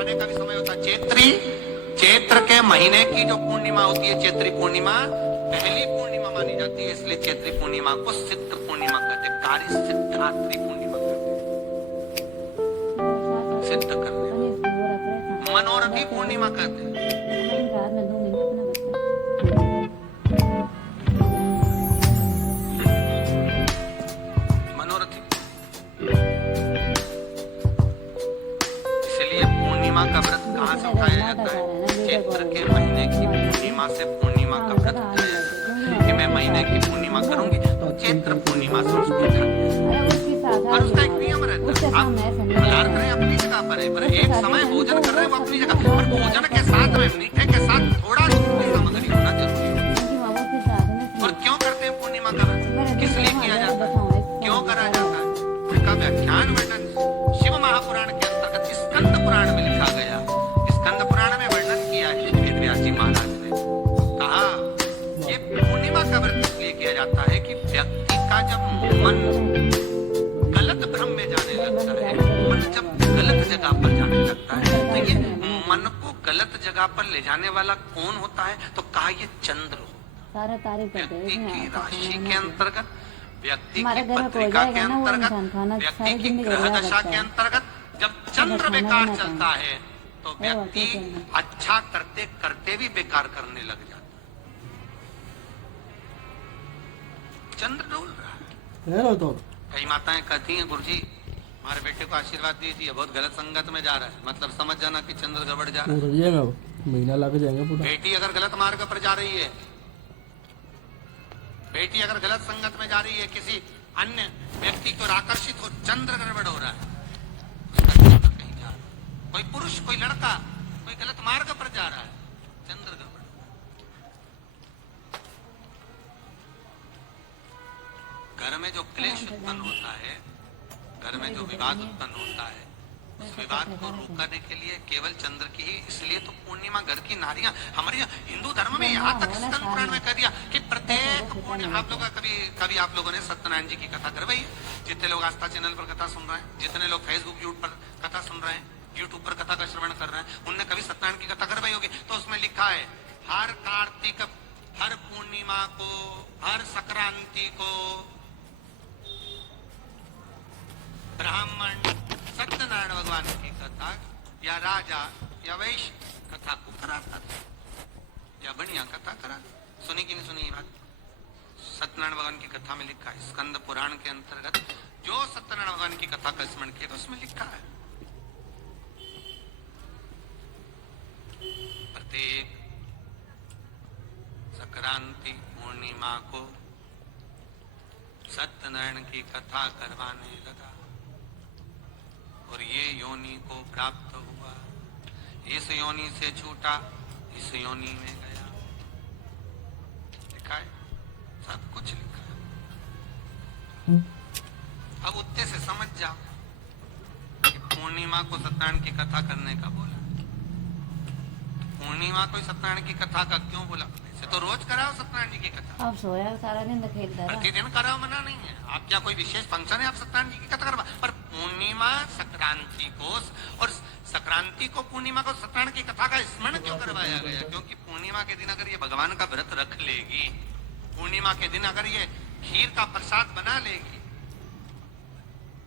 खाने का भी समय होता है। चैत्र के महीने की जो पूर्णिमा होती है, चैत्री पूर्णिमा पहली पूर्णिमा मानी जाती है, इसलिए चैत्री पूर्णिमा को सिद्ध पूर्णिमा कहते हैं। कार्य सिद्धात्री पूर्णिमा कहते हैं, सिद्ध करने। मनोरथी पूर्णिमा कहते हैं। मनोरथी, इसलिए पूर्णिमा का व्रत कहाँ से उठाया जाता है? चैत्र के महीने की पूर्णिमा से पूर्णिमा का व्रत उठाया जाता है कि मैं महीने की पूर्णिमा करूंगी, तो चैत्र पूर्णिमा से उसको उठाया। और उसका एक नियम रहता है, आप फलाहार करें अपनी जगह पर एक समय भोजन कर रहे हैं वो अपनी जगह पर, भोजन के साथ में मीठे के साथ थोड़ा दूसरी सामग्री होना जरूरी है। और क्यों करते हैं पूर्णिमा का व्रत, किस लिए किया जाता है, क्यों करा जाता है? उसका व्याख्यान वर्णन शिव महापुराण के अंतर्गत स्कंद पुराण में लिखा गया। स्कंद पुराण में वर्णन किया है वेदव्यास जी महाराज ने, कहा ये पूर्णिमा का व्रत इसलिए किया जाता है कि व्यक्ति का जब मन गलत भ्रम में जाने लगता है, मन जब गलत जगह पर जाने लगता है, तो ये मन को गलत जगह पर ले जाने वाला कौन होता है? तो कहा ये चंद्र होता है। व्यक्ति की राशि के अंतर्गत, व्यक्ति की पत्रिका के अंतर्गत, व्यक्ति की ग्रह दशा के अंतर्गत जब चंद्र बेकार चलता है तो व्यक्ति अच्छा करते करते भी बेकार करने लग जाता है। चंद्र डोल रहा है। तो कई माताएं कहती हैं, गुरुजी हमारे बेटे को आशीर्वाद दीजिए, बहुत गलत संगत में जा रहा है, मतलब समझ जाना कि चंद्र गड़बड़ जा रहा है, महीना लग जाएगा पूरा। बेटी अगर गलत मार्ग पर जा रही है, बेटी अगर गलत संगत में जा रही है, किसी अन्य व्यक्ति को आकर्षित हो, चंद्र गड़बड़ हो रहा है, उसका चंद्र कहीं जा रहा है। कोई पुरुष, कोई लड़का, कोई गलत मार्ग पर जा रहा है, चंद्र गड़बड़। घर में जो क्लेश उत्पन्न होता है, घर में जो विवाद उत्पन्न होता है, उस विवाद को रोकने के लिए केवल चंद्र की ही, इसलिए तो पूर्णिमा घर की नारियां, हमारे हिंदू धर्म में यहाँ तक स्कंद पुराण में कह दिया कि प्रत्येक पूर्णिमा, आप लोग कभी आप लोगों ने सत्यनारायण जी की कथा करवाई है? जितने लोग आस्था चैनल पर कथा सुन रहे हैं, जितने लोग फेसबुक यूट्यूब पर कथा सुन रहे हैं, यूट्यूब पर कथा का श्रवण कर रहे हैं, उनने कभी सत्यनारायण की कथा करवाई होगी। तो उसमें लिखा है, हर कार्तिक, हर पूर्णिमा को, हर संक्रांति को ब्राह्मण सत्यनारायण भगवान की कथा या राजा या वैश्य कथा को कराता था, या बढ़िया कथा करा। सुनी कि नहीं सुनी ये बात? सत्यनारायण भगवान की कथा में लिखा है, स्कंद पुराण के अंतर्गत जो सत्यनारायण भगवान की कथा का स्मरण किया उसमें लिखा है, प्रत्येक संक्रांति पूर्णिमा को सत्यनारायण की कथा करवाने लगा और ये योनि को प्राप्त हुआ, इस योनि से छूटा, इस योनि में गया। लिखा है, सब कुछ लिखा है। अब उत्ते से समझ जाओ कि पूर्णिमा को सत्यनारायण की कथा करने का बोला, पूर्णिमा को सत्यनारायण की कथा का क्यों बोला? इसे तो रोज कराओ सत्यनारायण जी की कथा, आप सोया सारा दिन खेलता रहा, प्रतिदिन कराओ, मना नहीं है। आप क्या कोई विशेष फंक्शन है आप सत्यनारायण जी की कथा करवा? पर पूर्णिमा संक्रांति को और संक्रांति को पूर्णिमा को सत्यनारायण की कथा का स्मरण क्यों करवाया गया? क्योंकि पूर्णिमा के दिन अगर ये भगवान का व्रत रख लेगी, पूर्णिमा के दिन अगर ये खीर का प्रसाद बना लेगी,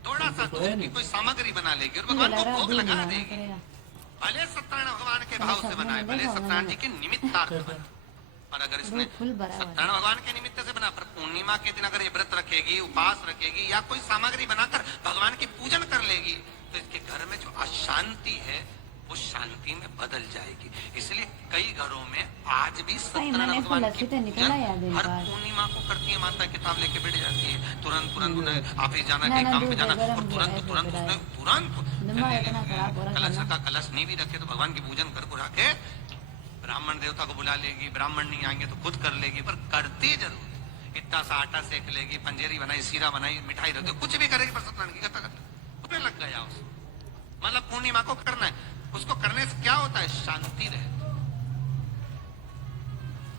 थोड़ा सा दूध की कोई सामग्री बना लेगी और भगवान को भोग लगा देगी, भले सत्यनारायण भगवान के भाव से बनाए, भले सत्यनारायण जी के निमित्तार्थ बना, और अगर इसने सत्यनारायण भगवान के निमित्त से बना, पर पूर्णिमा के दिन अगर ये व्रत रखेगी, उपवास रखेगी या कोई सामग्री बनाकर भगवान की पूजन कर लेगी, तो इसके घर में जो अशांति है वो शांति में बदल जाएगी। इसलिए कई घरों में आज भी सत्यनारायण भगवान की पूजन हर पूर्णिमा को करती है। माता किताब लेके बैठ जाती है, तुरंत उन्हें ऑफिस जाना, कहीं काम पे जाना, और तुरंत कलश का कलश नहीं भी रखे तो भगवान की पूजन कर को रखे, ब्राह्मण देवता को बुला लेगी, ब्राह्मण नहीं आएंगे तो खुद कर लेगी, पर करती जरूर। इतना सा आटा सेक लेगी, पंजेरी बनाई, सीरा बनाई, मिठाई रख दो, कुछ भी करेगी, पर सत्यनारायण की कथा करता लग गया उस, मतलब पूर्णिमा को करना है। उसको करने से क्या होता है? शांति रहती।